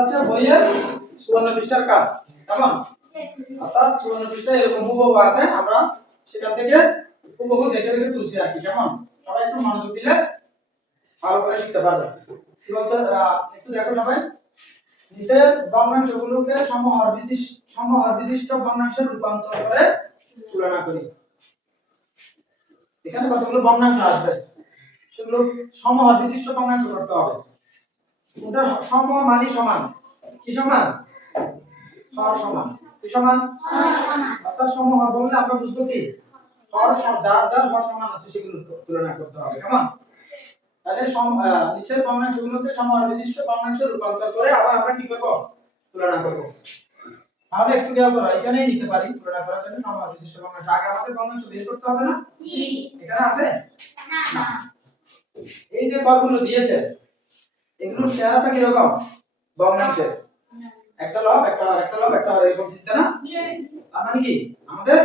হচ্ছে বইয়ের 54 পৃষ্ঠার কাজ কেমন অর্থাৎ 54 পৃষ্ঠায় এরকম হুবহু আছে আমরা সেখান থেকে হুবহু দেখে দেখে তুলছি আর কি কেমন সবাই একটু মনোযোগ দিলে ভালো করে শিখতে পারবে কি বলতে একটু দেখো সবাই নিচের ভগ্নাংশগুলোকে সমহর বিশিষ্ট ভগ্নাংশে রূপান্তর করে তুলনা করি এখানে কতগুলো ভগ্নাংশ আসবে সেগুলো সমহর বিশিষ্ট ভগ্নাংশ করতে হবে ওটা সম মানে সমান কি সমান হর সমান কি সমান অর্থাৎ সমহর বললে আমরা বুঝবো কি হর যার যার হর সমান আছে সেগুলো তুলনা করতে হবে কেমন তাহলে নিচের ভগ্নাংশগুলোকে সমহর বিশিষ্ট ভগ্নাংশে রূপান্তর করে আবার আমরা কি করব তুলনা করব তাহলে একটু খেয়াল করো এখানেই নিতে পারি তুলনা করার জন্য সমহর বিশিষ্ট ভগ্নাংশ আগে আমাদের ভগ্নাংশ বের করতে হবে না জি এখানে আছে না এই যে করগুলো দিয়েছে এগুলোর চেহারাটা কি রকম ভগ্নাংশের একটা লব একটা হর একটা লব একটা হর এরকম চিন্তা না তার মানে কি আমাদের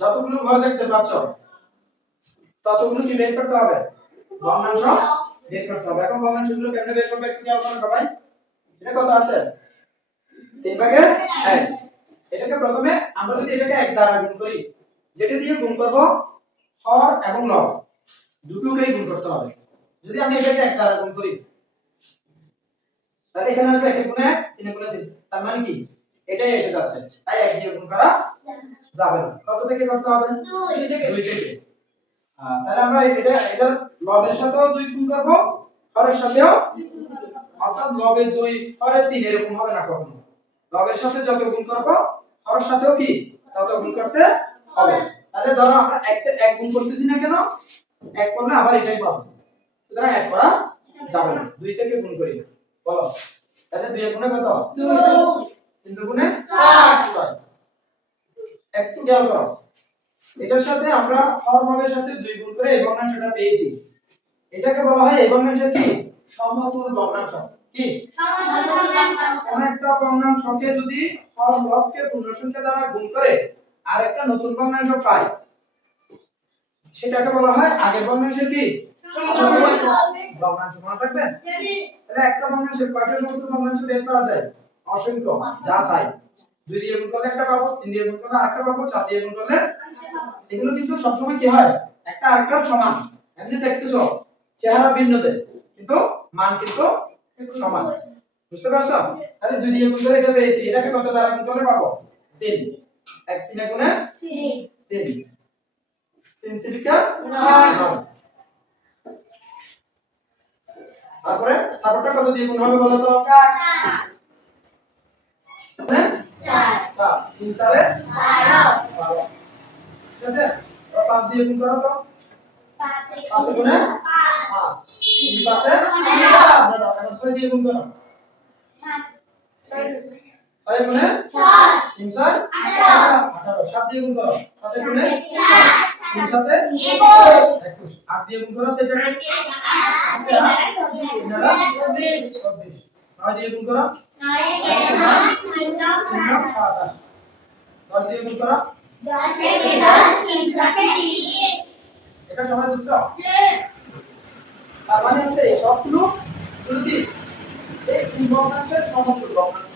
যতগুলো ঘর দেখতে পাচ্ছ ততগুলো কি বের করতে হবে ভগ্নাংশ বের করতে হবে এখন ভগ্নাংশগুলো কেমনে বের করবে একটু খেয়াল করো সবাই এটা কত আছে 3 ভাগে 1 এটাকে প্রথমে আমরা যদি এটাকে 1 দ্বারা গুণ করি যেটা দিয়ে গুণ করব হর এবং লব দুটোকেই গুণ করতে হবে যদি আমি এটাকে 1 দ্বারা গুণ করি তাহলে এখানে আসবে 1 গুণে 3 গুণে 3 তার মানে কি এটাই এসে যাচ্ছে তাই 1 দিয়ে গুণ করা যাবে না কত থেকে করতে হবে 2 থেকে তাহলে আমরা এটার লবের সাথেও 2 গুণ করব হরের সাথেও অর্থাৎ লবে 2 হরে 3 এরকম হবে না কখনো লবের সাথে যত গুণ করব হরের সাথেও কি তত গুণ করতে হবে তাহলে ধরো আমরা 1 গুণ করতেছি না কেন 1 করলে আবার এটাই পাবো সুতরাং 1 করা যাবে না 2 থেকে গুণ করি বলো তাহলে 2 গুণে কত 2 3 গুণে 6 একটু খেয়াল করো এটার সাথে আমরা হর ভাবের সাথে 2 গুণ করে এই ভগ্নাংশটা পেয়েছি এটাকে বলা হয় এই ভগ্নাংশের কি সমতুল ভগ্নাংশ কি সমতুল ভগ্নাংশ কোন একটা ভগ্নাংশকে যদি হর লবকে পূর্ণসংখ্যা দ্বারা গুণ করে আরেকটা নতুন ভগ্নাংশ পাই সেটাকে বলা হয় আগের ভগ্নাংশের কি সমতুল ভগ্নাংশ মনে থাকবে তাহলে একটা ভগ্নাংশের কয়টা সমতুল ভগ্নাংশ বের করা যায় অসংখ্য যা চাই 2 দিয়ে গুণ করলে একটা পাবো 3 দিয়ে গুণ করলে আরেকটা পাবো 4 দিয়ে গুণ করলে এগুলো কিন্তু সবসময় কি হয় একটা আরেকটার সমান এমনি দেখতেছো চেহারা ভিন্ন দেয় কিন্তু মান কিন্তু সমান বুঝতে পারছো তাহলে 2 দিয়ে গুণ করে এটা পেয়েছি এটাকে কত দ্বারা গুণ করলে পাবো 3 1 3 গুণে 3 3 3 9 তারপরটা কত দিয়ে গুণ হবে বলো তো 4 হ্যাঁ 4 3 4 এ 12 ঠিক আছে 5 দিয়ে গুণ করো তো 5 গুণে 5 3 পাশে 15 এখন 6 দিয়ে গুণ করো 6 গুণে 4 3 6 18 7 দিয়ে গুণ করো 7 গুণে 3 7 21 8 দিয়ে গুণ করো তো এটা 9 দিয়ে গুণ করো 10 দিয়ে গুণ করো 10 এটা সবাই বুঝছো তার মানে হচ্ছে এই সবগুলো কি এই তিন ভগ্নাংশের সমতুল ভগ্নাংশ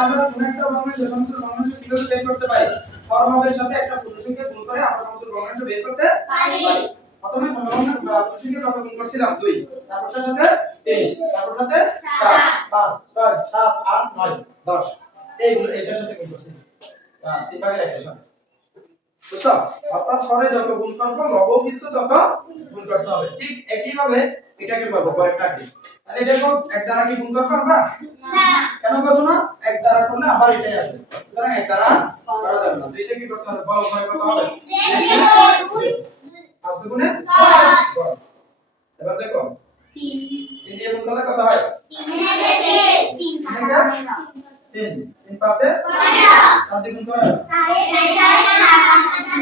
আমরা কোন একটা ভগ্নাংশের সমতুল ভগ্নাংশ কিভাবে বের করতে পারি হর ভাবের সাথে একটা পূর্ণসংখ্যা গুণ করে আমরা সমতুল ভগ্নাংশ বের করতে পারি প্রথমে পূর্ণসংখ্যা কত গুণ করছিলাম 2 তারপর সাথে 3 তারপর সাথে 4 5 6 7 8 9 10 এইগুলো এটার সাথে গুণ করছি 3 ভাগের 1 এর সাথে বুঝছো অর্থাৎ হরে যত গুণ করব লবও কিন্তু তত গুণ করতে হবে ঠিক একই ভাবে এটাকে করব পরেরটা কি তাহলে এটাকে 1 দ্বারা কি গুণ করব আমরা না কেন করব না 1 দ্বারা করলে আবার এটাই আসবে সুতরাং 1 দ্বারা করা যাবে না দুইটা কি করতে হবে বলো পরে কত হবে 5 গুণে 10 এবার দেখো 3 দিয়ে গুণ করলে কত হয় 3 3 পাঁচে 7 দিয়ে গুণ করলে 9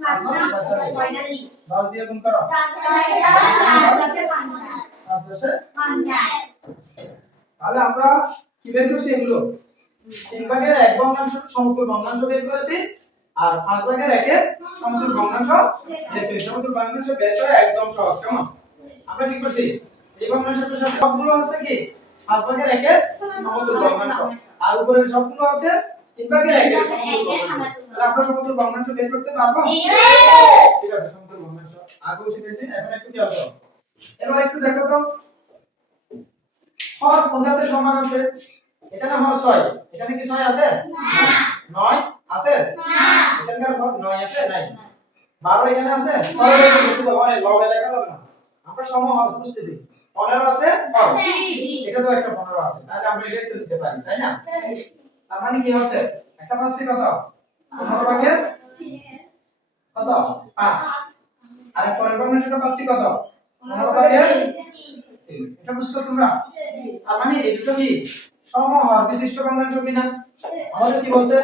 10 দিয়ে গুণ করো 5 তাহলে আমরা কি বের করছি এগুলো 3 ভাগের 1 ভগ্নাংশ সমতুল ভগ্নাংশ বের করেছি আর 5 ভাগের 1 এর সমতুল ভগ্নাংশ বের করেছি সমতুল ভগ্নাংশ বের করা একদম সহজ কেমন আমরা কি করছি এই ভগ্নাংশটার সাথে সবগুলো আছে কি 5 ভাগের 1 এর সমতুল ভগ্নাংশ আর উপরের সবগুলো আছে 3 ভাগের 1 এর সমতুল ভগ্নাংশ তাহলে আমরা সমতুল ভগ্নাংশ বের করতে পারবো ঠিক আছে সমতুল ভগ্নাংশ আগেও শিখেছি এখন একটু খেয়াল করো এবার একটু দেখো তো হর কোনটাতে সমান আছে এখানে হর 6 এখানে কি 6 আছে না 9 আছে না এখানকার হর 9 আছে নাই 12 এখানে আছে 12 শুধু হরে লবে লেখা যাবে না আমরা সম হর বুঝতেছি 15 আছে হর এটা তো একটা 15 আছে তাহলে আমরা এটা তো দিতে পারি তাই না তার মানে কি হচ্ছে একটা পাচ্ছি কত 15 ভাগের কত 5 আর পরের ভগ্নাংশটা পাচ্ছি কত 15 ভাগের এটা বুঝছো তোমরা তার মানে এই দুটো কি সমহর বিশিষ্ট ভগ্নাংশ কিনা আমাদের কি বলছে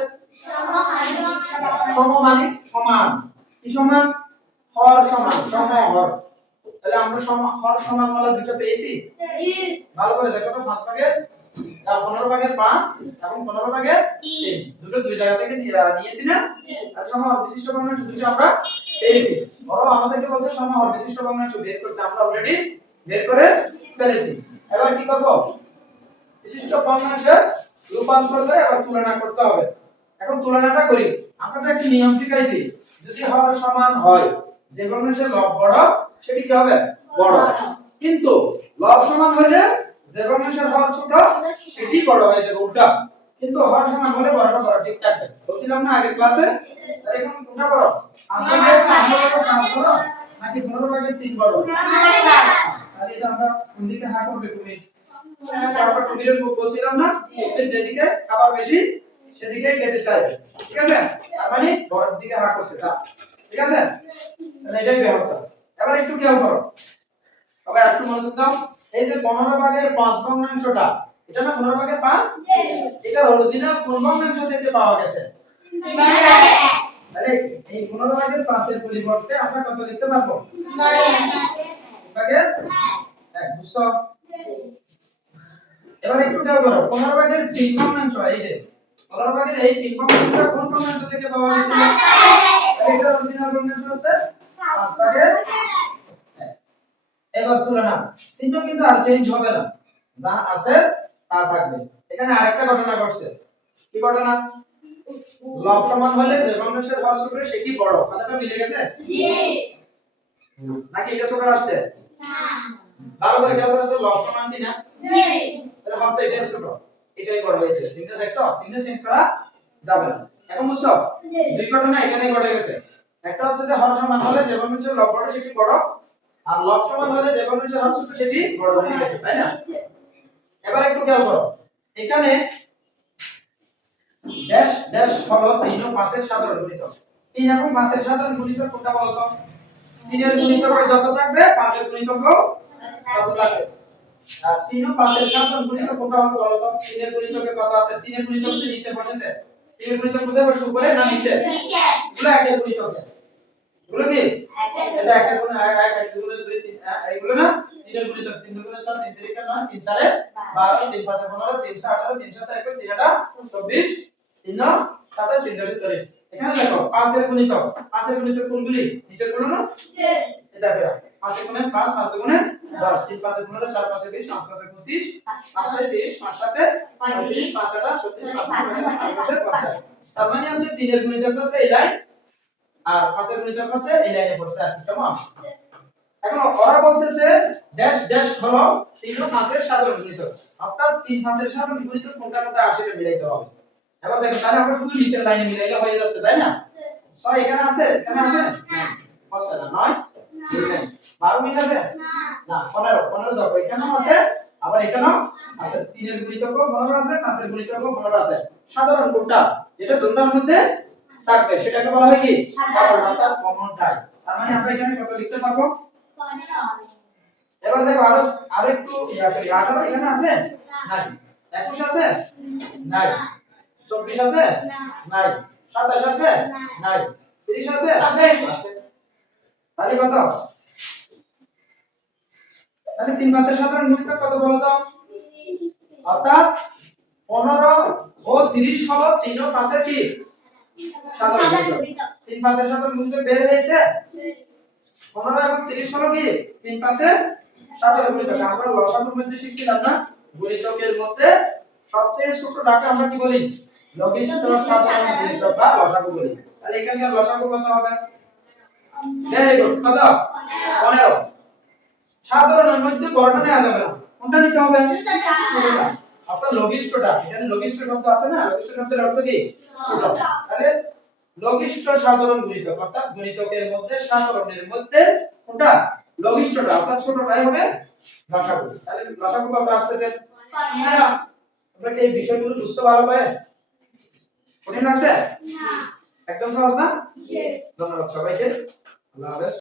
সম মানে সমান কি সমান হর সমান সমহর তাহলে আমরা হর সমান বলা দুটো পেয়েছি ভালো করে দেখো তো 5 ভাগের 15 ভাগের 5 এবং 15 ভাগের 3 দুটো দুই জায়গা থেকে নিয়েছি না আর সমহর বিশিষ্ট ভগ্নাংশ দুটো আমরা পেয়েছি বড় আমাদেরকে বলছে সমহর বিশিষ্ট ভগ্নাংশ বের করতে আমরা অলরেডি বের করে ফেলেছি এবার কি করব বিশিষ্ট ভগ্নাংশের রূপান্তর করে এবার তুলনা করতে হবে এখন তুলনাটা করি আমরা তো একটা নিয়ম শিখাইছি যদি হর সমান হয় যে ভগ্নাংশের লব বড় সেটি কি হবে বড় কিন্তু লব সমান হলে যে ভগ্নাংশের হর ছোট সেটি বড় হয়ে যাবে উল্টা কিন্তু হর সমান হলে বড়টা বড় ঠিক থাকবে বলছিলাম না আগের ক্লাসে আর এখন কোনটা বড় আসলে 5 বড় নাকি 15 ভাগের 3 বড় তাহলে এটা আমরা কোন দিকে হা করবে তুমি আমরা টুমিরের বলছিলাম না যেদিকে খাবার বেশি সেদিকে খেতে চাইবে ঠিক আছে তার মানে বড় দিকে হা করছে তা ঠিক আছে তাহলে এটাই ব্যবস্থা এবার একটু খেয়াল করো তবে একটু মনোযোগ দাও এই যে 15 ভাগের 5 ভগ্নাংশটা এটা না 15 ভাগের 5 এটা অরিজিনাল কোন ভগ্নাংশ থেকে পাওয়া গেছে তাহলে এই 15 ভাগের 5 এর পরিবর্তে আমরা কত লিখতে পারবো 9 ভাগের 1 বুঝছো এবার একটু খেয়াল করো 15 ভাগের 3 ভগ্নাংশ এই যে 15 ভাগের এই 3 ভগ্নাংশটা কোন ভগ্নাংশ থেকে পাওয়া গেছে এটা অরিজিনাল ভগ্নাংশ হচ্ছে 5 ভাগের 1 এবার তুলনা চিহ্ন কিন্তু আর চেঞ্জ হবে না যা আছে তা থাকবে এখানে আরেকটা ঘটনা ঘটছে কি ঘটনা লব সমান হলে যে ভগ্নাংশের হর ছোট সেটি বড় কথাটা মিলে গেছে জি নাকি এটা ছোট আসছে না ভালো করে খেয়াল করো তো লব সমান কি না জি তাহলে হর তো এটাই ছোট এটাই বড় হয়েছে চিহ্ন দেখছো চিহ্ন চেঞ্জ করা যাবে না এখন বুঝছো দুই ঘটনা এখানেই ঘটে গেছে একটা হচ্ছে যে হর সমান হলে যে ভগ্নাংশের লব বড় সেটি বড় আর লব সমান হলে যে ভগ্নাংশের হর ছোট সেটি বড় হয়ে গেছে তাই না এবার একটু খেয়াল করো এখানে ড্যাশ ড্যাশ হলো 3 ও 5 এর সাধারণ গুণিতক 3 এবং 5 এর সাধারণ গুণিতক কোনটা বলো তো 3 এর গুণিতক যত থাকবে 5 এর গুণিতকও তত থাকবে আর 3 ও 5 এর সাধারণ গুণিতক কোনটা হবে বলো তো 3 এর গুণিতকে কত আছে 3 এর গুণিতক তো নিচে বসেছে 3 এর গুণিতক কোথায় বসে উপরে না নিচে নিচে এগুলো একের গুণিতক এগুলো কি এটা একের গুণ 1 1 1 গুণ 2 3 এগুলো না 3 এর গুণিতক 3 গুণ 7 3 3 9 3 4 12 3 5 15 3 18 3 7 21 3 8 24 3 27 3 10 30 এখানে দেখো 5 এর গুণিতক কোনগুলি নিচের গুলো না এটা দেখো 5 এর গুণে 5 5 গুণে 10 3 5 এর গুণে 4 5 এর 20 5 5 এর 25 5 এর 23 5 7 এর 35 5 8 36 5 9 এর 50 তার মানে হচ্ছে 3 এর গুণিতক হচ্ছে এই লাইন আর 5 এর গুণিতক হচ্ছে এই লাইনে পড়ছে আর কি কেমন এখন ওরা বলতেছে ড্যাশ ড্যাশ হলো 3 ও 5 এর সাধারণ গুণিতক অর্থাৎ 3 5 এর সাধারণ গুণিতক কোনটা কোনটা আসলে মিলাইতে হবে এবার দেখো তাহলে আমরা শুধু নিচের লাইনে মিলাইলে হয়ে যাচ্ছে তাই না 6 এখানে আছে হচ্ছে না 9 নাই 12 মিল আছে না 15 দেখো এখানেও আছে আবার এখানেও আছে 3 এর গুণিতকও 15 আছে 5 এর গুণিতকও 15 আছে সাধারণ কোনটা যেটা দুটোর মধ্যে থাকবে সেটাকে বলা হয় কি সাধারণ অর্থাৎ কমন টাইপ তার মানে আমরা এখানে কত লিখতে পারবো 15 এবার দেখো আরো একটু 18 এখানে আছে নাই 21 আছে নাই 24 আছে নাই 27 আছে নাই 30 আছে আছে তাহলে কত তাহলে 3 5 এর সাধারণ গুণিতক কত বলো তো অর্থাৎ 15 ও 30 হলো 3 ও 5 এর কি সাধারণ গুণিতক 3 5 এর সাধারণ গুণিতক বের হয়েছে 15 এবং 30 হলো কি 3 5 এর সাধারণ গুণিতক আমরা লসাগুর মধ্যে শিখছিলাম না গুণিতকের মধ্যে সবচেয়ে ছোটটাকে আমরা কি বলি লঘিষ্ঠ সাধারণ গুণিতক বা লসাগু বলি তাহলে এখানকার লসাগু কত হবে ভেরি গুড কত 15 সাধারণের মধ্যে বড়টা নেওয়া যাবে না কোনটা নিতে হবে ছোটটা অর্থাৎ লঘিষ্ঠটা এখানে লঘিষ্ঠ শব্দ আছে না লঘিষ্ঠ শব্দের অর্থ কি ছোট তাহলে লঘিষ্ঠ সাধারণ গুণিতক অর্থাৎ গুণিতকের মধ্যে সাধারণের মধ্যে কোনটা লঘিষ্ঠটা অর্থাৎ ছোটটাই হবে লসাগু তাহলে লসাগু কত আসতেছে 15 তোমরা কি এই বিষয়গুলো বুঝতে ভালো করে কঠিন লাগছে না একদম সহজ না জি ধন্যবাদ সবাইকে আল্লাহ হাফেজ